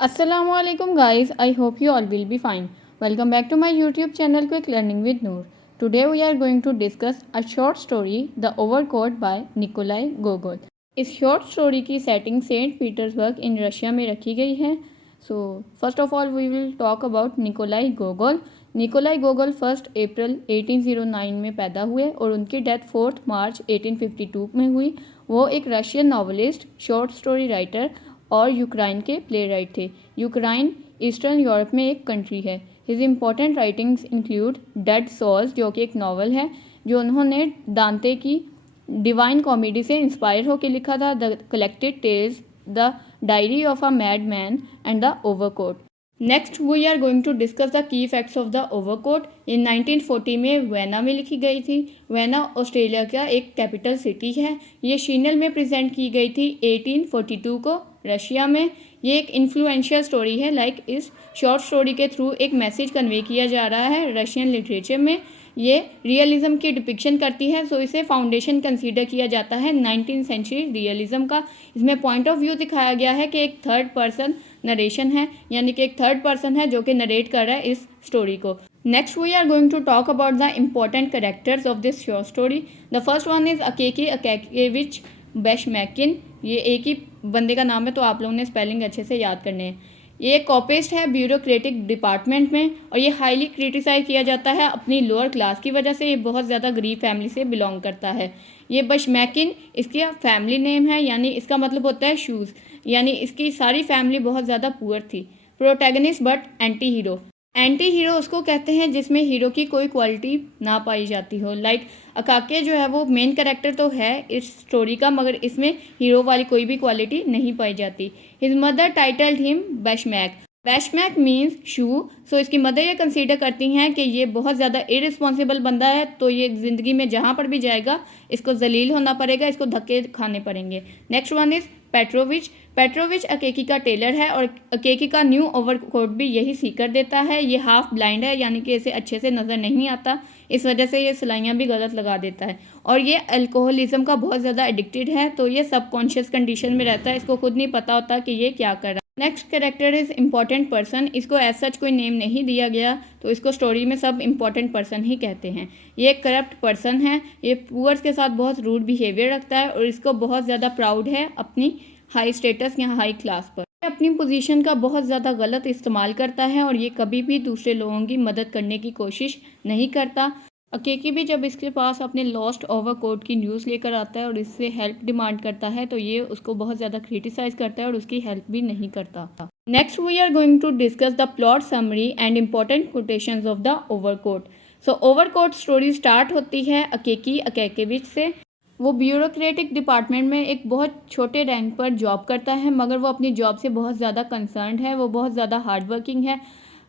Assalamualaikum guys, I hope you all will be fine. Welcome back to my YouTube channel Quick Learning with Noor. Today we are going to discuss a short story The Overcoat by Nikolai Gogol. इस short story की setting Saint Petersburg in Russia में रखी गई है. So first of all we will talk about Nikolai Gogol. Nikolai Gogol 1 अप्रैल 1809 में पैदा हुए और उनकी डेथ 4 मार्च 1852 में हुई. वो एक Russian novelist, short story writer और यूक्रेन के प्ले राइट थे. यूक्रेन ईस्टर्न यूरोप में एक कंट्री है. His important writings include Dead Souls, जो कि एक नावल है जो उन्होंने दांते की डिवाइन कॉमेडी से इंस्पायर होकर लिखा था. The collected tales, the diary of a mad man and the overcoat. Next we are going to discuss the key facts of the overcoat. In 1940 में वेना में लिखी गई थी. वेना ऑस्ट्रेलिया का एक कैपिटल सिटी है. ये शीनल में प्रेजेंट की गई थी 1842 को रशिया में. ये एक इन्फ्लुएंशियल स्टोरी है. इस शॉर्ट स्टोरी के थ्रू एक मैसेज कन्वे किया जा रहा है रशियन लिटरेचर में. ये रियलिज्म की डिपिक्शन करती है, सो इसे फाउंडेशन कंसीडर किया जाता है 19th सेंचुरी रियलिज्म का. इसमें पॉइंट ऑफ व्यू दिखाया गया है कि एक थर्ड पर्सन नरेशन है, यानी कि एक थर्ड पर्सन है जो कि नरेट कर रहा है इस स्टोरी को. Next we are going to talk about the important characters of this short story. The first one is Akaky Akakievich Bashmachkin. ये एक ही बंदे का नाम है, तो आप लोगों ने स्पेलिंग अच्छे से याद करने हैं. ये एक कॉपिस्ट है ब्यूरोक्रेटिक डिपार्टमेंट में और ये हाईली क्रिटिसाइज किया जाता है अपनी लोअर क्लास की वजह से. ये बहुत ज़्यादा गरीब फैमिली से बिलोंग करता है. ये बशमैकिन इसका फैमिली नेम है, यानी इसका मतलब होता है शूज़, यानी इसकी सारी फैमिली बहुत ज़्यादा पुअर थी. Protagonist but anti hero. Anti hero उसको कहते हैं जिसमें हीरो की कोई क्वालिटी ना पाई जाती हो. अकाके जो है वो मेन कैरेक्टर तो है इस स्टोरी का, मगर इसमें हीरो वाली कोई भी क्वालिटी नहीं पाई जाती. His mother titled him Bashmak. Bashmak means shoe. So इसकी मदर ये कंसीडर करती हैं कि ये बहुत ज़्यादा इरिस्पॉन्सिबल बंदा है, तो ये ज़िंदगी में जहाँ पर भी जाएगा इसको जलील होना पड़ेगा, इसको धक्के खाने पड़ेंगे. Next one is Petrovich. Petrovich Akaky का टेलर है और अकेकी का न्यू ओवरकोट भी यही सीकर देता है. ये हाफ ब्लाइंड है, यानी कि इसे अच्छे से नज़र नहीं आता, इस वजह से ये सिलाइयाँ भी गलत लगा देता है. और ये अल्कोहलिज्म का बहुत ज़्यादा एडिक्टेड है, तो ये सबकॉन्शियस कंडीशन में रहता है, इसको खुद नहीं पता होता कि ये क्या कर रहा है. Next character is important person. इसको एज सच कोई नेम नहीं दिया गया, तो इसको स्टोरी में सब इम्पॉर्टेंट पर्सन ही कहते हैं. ये एक करप्ट पर्सन है. ये पुअर्स के साथ बहुत रूड बिहेवियर रखता है और इसको बहुत ज़्यादा प्राउड है अपनी हाई स्टेटस या हाई क्लास पर. अपनी पोजीशन का बहुत ज़्यादा गलत इस्तेमाल करता है और ये कभी भी दूसरे लोगों की मदद करने की कोशिश नहीं करता. अकेकी भी जब इसके पास अपने लॉस्ट ओवरकोट की न्यूज़ लेकर आता है और इससे हेल्प डिमांड करता है, तो ये उसको बहुत ज़्यादा क्रिटिसाइज करता है और उसकी हेल्प भी नहीं करता. Next we are going to discuss the plot summary and important quotations of the Overcoat. So Overcoat story start होती है अकेकी अकेकेविच से. वो ब्यूरोक्रेटिक डिपार्टमेंट में एक बहुत छोटे रैंक पर जॉब करता है, मगर वो अपनी जॉब से बहुत ज़्यादा कंसर्न्ड है. वो बहुत ज़्यादा हार्ड वर्किंग है.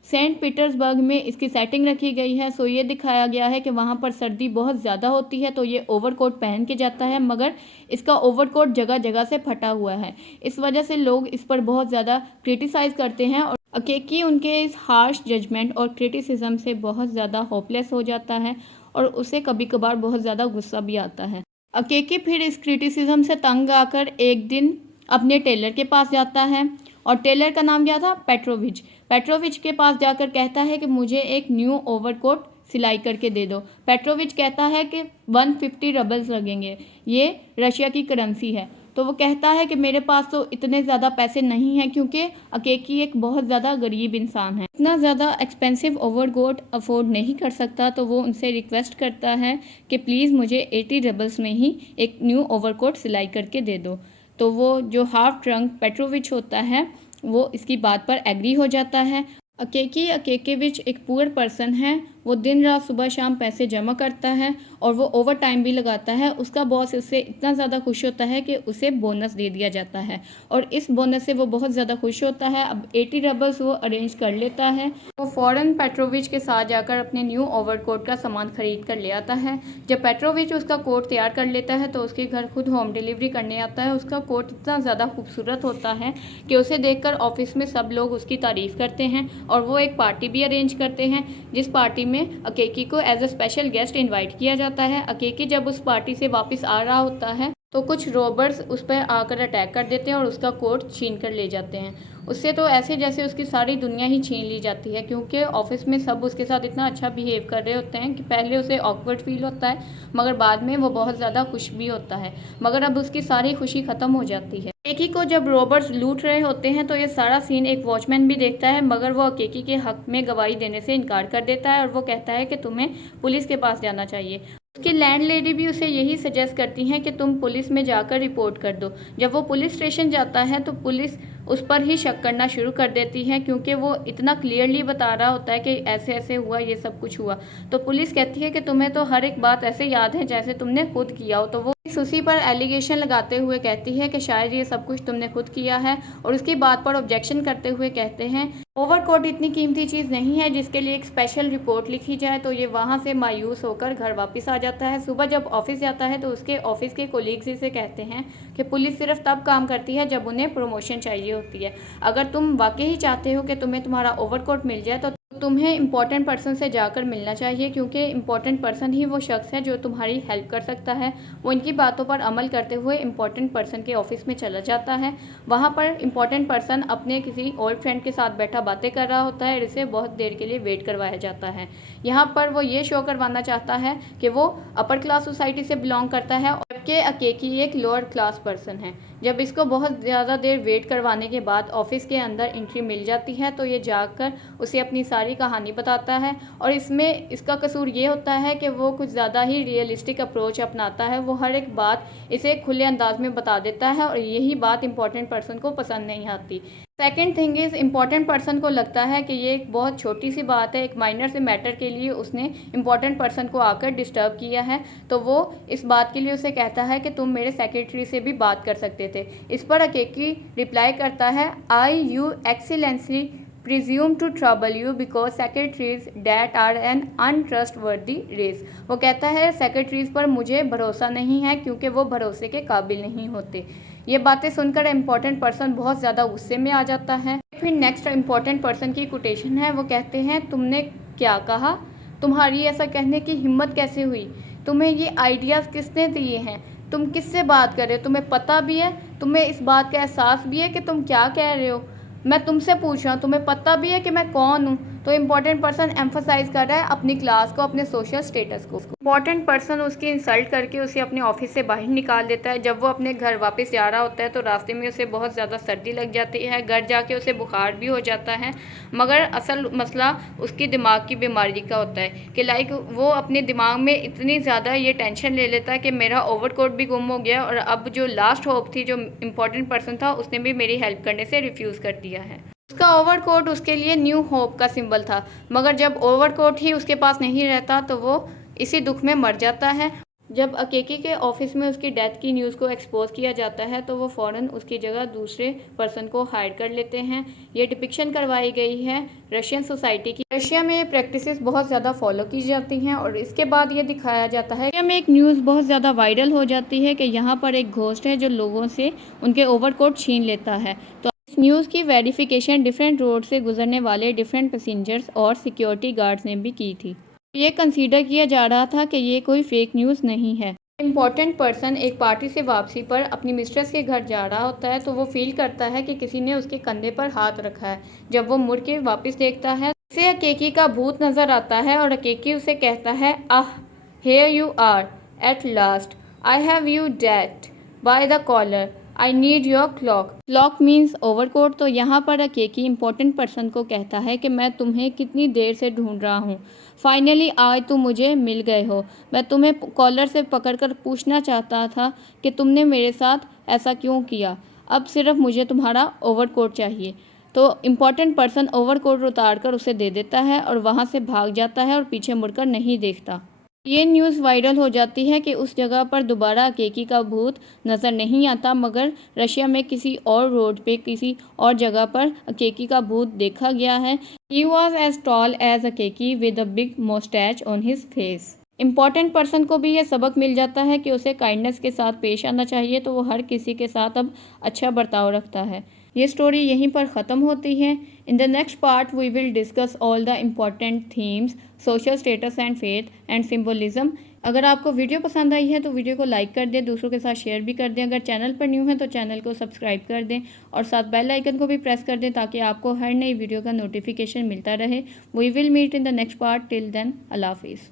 सेंट पीटर्सबर्ग में इसकी सेटिंग रखी गई है, सो ये दिखाया गया है कि वहाँ पर सर्दी बहुत ज़्यादा होती है, तो ये ओवरकोट पहन के जाता है, मगर इसका ओवरकोट जगह जगह से फटा हुआ है. इस वजह से लोग इस पर बहुत ज़्यादा क्रिटिसाइज़ करते हैं और अकेकी उनके इस हार्श जजमेंट और क्रिटिसिज्म से बहुत ज़्यादा होपलेस हो जाता है और उसे कभी कभार बहुत ज़्यादा गुस्सा भी आता है. अकेकी फिर इस क्रिटिसिज्म से तंग आकर एक दिन अपने टेलर के पास जाता है और टेलर का नाम क्या था? पेट्रोविच. पेट्रोविच के पास जाकर कहता है कि मुझे एक न्यू ओवरकोट सिलाई करके दे दो. पेट्रोविच कहता है कि 150 रबल्स लगेंगे. ये रशिया की करेंसी है. तो वो कहता है कि मेरे पास तो इतने ज़्यादा पैसे नहीं हैं, क्योंकि अकेकी एक बहुत ज़्यादा गरीब इंसान है, इतना ज़्यादा एक्सपेंसिव ओवरकोट अफोर्ड नहीं कर सकता. तो वो उनसे रिक्वेस्ट करता है कि प्लीज़ मुझे 80 रबल्स में ही एक न्यू ओवरकोट सिलाई करके दे दो. तो वो जो हाफ ट्रंक पेट्रोविच होता है वो इसकी बात पर एग्री हो जाता है. अकेकी अकेकेविच एक पुअर पर्सन है. वो दिन रात सुबह शाम पैसे जमा करता है और वो ओवर टाइम भी लगाता है. उसका बॉस इससे इतना ज़्यादा खुश होता है कि उसे बोनस दे दिया जाता है और इस बोनस से वो बहुत ज़्यादा खुश होता है. अब 80 रबल्स वो अरेंज कर लेता है. वो फ़ौरन पेट्रोविच के साथ जाकर अपने न्यू ओवरकोट का सामान खरीद कर ले आता है. जब पेट्रोविच उसका कोट तैयार कर लेता है तो उसके घर खुद होम डिलीवरी करने आता है. उसका कोट इतना ज़्यादा खूबसूरत होता है कि उसे देखकर ऑफिस में सब लोग उसकी तारीफ़ करते हैं और वो एक पार्टी भी अरेंज करते हैं, जिस पार्टी में अकेकी को as a special guest invite किया जाता है. अकेकी जब उस पार्टी से वापस आ रहा होता है तो कुछ रॉबर्स उस पर आकर अटैक कर देते हैं और उसका कोट छीन कर ले जाते हैं। उससे तो ऐसे जैसे उसकी सारी दुनिया ही छीन ली जाती है, क्योंकि ऑफिस में सब उसके साथ इतना अच्छा बिहेव कर रहे होते हैं कि पहले उसे ऑकवर्ड फील होता है, मगर बाद में वो बहुत ज़्यादा खुश भी होता है। मगर अब उसकी सारी खुशी ख़त्म हो जाती है। अकेकी को जब रॉबर्स लूट रहे होते हैं तो ये सारा सीन एक वॉचमैन भी देखता है, मगर वो अकेकी के हक में गवाही देने से इनकार कर देता है और वो कहता है कि तुम्हें पुलिस के पास जाना चाहिए। उसकी लैंडलेडी भी उसे यही सजेस्ट करती हैं कि तुम पुलिस में जाकर रिपोर्ट कर दो। जब वो पुलिस स्टेशन जाता है तो पुलिस उस पर ही शक करना शुरू कर देती है, क्योंकि वो इतना क्लियरली बता रहा होता है कि ऐसे ऐसे हुआ, ये सब कुछ हुआ। तो पुलिस कहती है कि तुम्हें तो हर एक बात ऐसे याद है जैसे तुमने खुद किया हो। तो वो उसी पर एलिगेशन लगाते हुए कहती है कि शायद ये सब कुछ तुमने खुद किया है, और उसकी बात पर ऑब्जेक्शन करते हुए कहते हैं ओवरकोट इतनी कीमती चीज़ नहीं है जिसके लिए एक स्पेशल रिपोर्ट लिखी जाए। तो ये वहाँ से मायूस होकर घर वापस आ जाता है। सुबह जब ऑफिस जाता है तो उसके ऑफिस के कोलीग्स इसे कहते हैं कि पुलिस सिर्फ तब काम करती है जब उन्हें प्रमोशन चाहिए होती है। अगर तुम वाकई ही चाहते हो कि तुम्हें तुम्हारा ओवरकोट मिल जाए तो तुम्हें इम्पॉर्टेंट पर्सन से जाकर मिलना चाहिए, क्योंकि इम्पॉर्टेंट पर्सन ही वो शख्स है जो तुम्हारी हेल्प कर सकता है। वो इनकी बातों पर अमल करते हुए इम्पॉर्टेंट पर्सन के ऑफिस में चला जाता है। वहाँ पर इम्पॉर्टेंट पर्सन अपने किसी ओल्ड फ्रेंड के साथ बैठा बातें कर रहा होता है, जिसे बहुत देर के लिए वेट करवाया जाता है। यहाँ पर वो ये शो करवाना चाहता है कि वो अपर क्लास सोसाइटी से बिलोंग करता है, जबकि अकेकी एक लोअर क्लास पर्सन है। जब इसको बहुत ज़्यादा देर वेट करवाने के बाद ऑफिस के अंदर एंट्री मिल जाती है तो ये जाकर उसे अपनी सारी कहानी बताता है, और इसमें इसका कसूर ये होता है कि वो कुछ ज़्यादा ही रियलिस्टिक अप्रोच अपनाता है। वो हर एक बात इसे खुले अंदाज में बता देता है, और यही बात इंपॉर्टेंट पर्सन को पसंद नहीं आती। Second thing is, important person को लगता है कि ये एक बहुत छोटी सी बात है, एक माइनर से मैटर के लिए उसने इम्पॉर्टेंट पर्सन को आकर डिस्टर्ब किया है। तो वो इस बात के लिए उसे कहता है कि तुम मेरे सेक्रेटरी से भी बात कर सकते थे। इस पर अकेकी रिप्लाई करता है, I you excellency presume to trouble you because secretaries that are an untrustworthy race। वो कहता है सेक्रेटरीज पर मुझे भरोसा नहीं है क्योंकि वो भरोसे के काबिल नहीं होते। ये बातें सुनकर इम्पॉर्टेंट पर्सन बहुत ज़्यादा गुस्से में आ जाता है। फिर नेक्स्ट इम्पॉर्टेंट पर्सन की कोटेशन है। वो कहते हैं, तुमने क्या कहा? तुम्हारी ऐसा कहने की हिम्मत कैसे हुई? तुम्हें ये आइडियाज़ किसने दिए हैं? तुम किससे बात कर रहे हो? तुम्हें पता भी है, तुम्हें इस बात का एहसास भी है कि तुम क्या कह रहे हो? मैं तुमसे पूछ रहा हूँ, तुम्हें पता भी है कि मैं कौन हूँ? तो इम्पॉर्टेंट पर्सन एम्फोसाइज कर रहा है अपनी क्लास को, अपने सोशल स्टेटस को। इम्पॉर्टेंट पर्सन उसकी इंसल्ट करके उसे अपने ऑफिस से बाहर निकाल देता है। जब वो अपने घर वापस जा रहा होता है तो रास्ते में उसे बहुत ज़्यादा सर्दी लग जाती है। घर जाके उसे बुखार भी हो जाता है, मगर असल मसला उसकी दिमाग की बीमारी का होता है कि लाइक वो अपने दिमाग में इतनी ज़्यादा ये टेंशन ले लेता है कि मेरा ओवरकोट भी गुम हो गया, और अब जो लास्ट होप थी, जो इम्पॉर्टेंट पर्सन था, उसने भी मेरी हेल्प करने से रिफ्यूज़ कर दिया है। उसका ओवरकोट उसके लिए न्यू होप का सिंबल था, मगर जब ओवरकोट ही उसके पास नहीं रहता तो वो इसी दुख में मर जाता है। जब अकेकी के ऑफिस में उसकी डेथ की न्यूज़ को एक्सपोज किया जाता है तो वो फ़ौरन उसकी जगह दूसरे पर्सन को हायर कर लेते हैं। ये डिपिक्शन करवाई गई है रशियन सोसाइटी की। रशिया में ये प्रैक्टिसेस बहुत ज़्यादा फॉलो की जाती हैं, और इसके बाद ये दिखाया जाता है। रशिया में एक न्यूज़ बहुत ज़्यादा वायरल हो जाती है कि यहाँ पर एक घोस्ट है जो लोगों से उनके ओवरकोट छीन लेता है। तो इस न्यूज़ की वेरिफिकेशन डिफरेंट रोड से गुजरने वाले डिफरेंट पैसेंजर्स और सिक्योरिटी गार्ड्स ने भी की थी। ये कंसीडर किया जा रहा था कि ये कोई फेक न्यूज़ नहीं है। इम्पॉर्टेंट पर्सन एक पार्टी से वापसी पर अपनी मिस्ट्रेस के घर जा रहा होता है तो वो फील करता है कि किसी ने उसके कंधे पर हाथ रखा है। जब वो मुड़ के वापस देखता है उसे अकेकी का भूत नज़र आता है, और अकेकी उसे कहता है, ah, here you are at last, I have you dead by the collar, I need your cloak. Cloak means overcoat. तो यहाँ पर अकेकी इम्पोर्टेंट पर्सन को कहता है कि मैं तुम्हें कितनी देर से ढूंढ रहा हूँ, फाइनली आज तुम मुझे मिल गए हो। मैं तुम्हें कॉलर से पकड़कर पूछना चाहता था कि तुमने मेरे साथ ऐसा क्यों किया। अब सिर्फ मुझे तुम्हारा ओवरकोट चाहिए। तो इम्पॉर्टेंट पर्सन ओवरकोट उतार कर उसे दे देता है और वहाँ से भाग जाता है और पीछे मुड़कर नहीं देखता। ये न्यूज़ वायरल हो जाती है कि उस जगह पर दोबारा अकेकी का भूत नज़र नहीं आता, मगर रशिया में किसी और रोड पे किसी और जगह पर अकेकी का भूत देखा गया है। He was as tall as Akaky with a big moustache on his face. Important person को भी ये सबक मिल जाता है कि उसे काइंडनेस के साथ पेश आना चाहिए, तो वो हर किसी के साथ अब अच्छा बर्ताव रखता है। ये स्टोरी यहीं पर ख़त्म होती है। In the next part we will discuss all the important themes, social status and faith and symbolism अगर आपको वीडियो पसंद आई है तो वीडियो को लाइक कर दें, दूसरों के साथ शेयर भी कर दें। अगर चैनल पर न्यू है तो चैनल को सब्सक्राइब कर दें और साथ बेल आइकन को भी प्रेस कर दें ताकि आपको हर नई वीडियो का नोटिफिकेशन मिलता रहे। We will meet in the next part. Till then, अल्लाह हाफिज़।